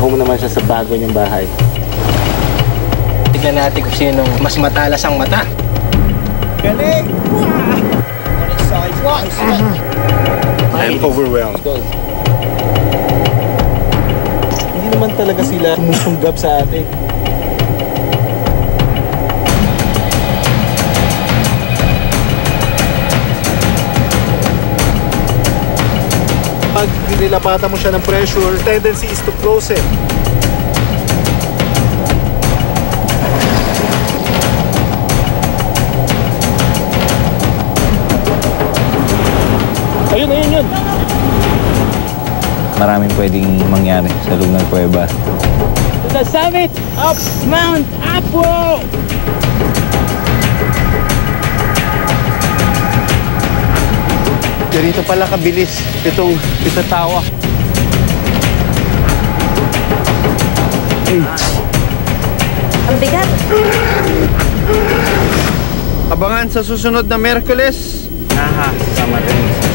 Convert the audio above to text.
home naman siya sa bago niyang bahay. Tignan natin kung sino mas matalas ang mata. Galing! I'm overwhelmed. Hindi naman talaga sila sumusunggab sa atin. Pag nilapatan mo siya ng pressure, tendency is to close it. Ayun. Maraming pwedeng mangyari sa loob ng kuweba. To the summit of Mount Apo! Ganito pala kabilis itong tawa. Ang bigat. Abangan sa susunod na Miyerkules. Aha, sama rin.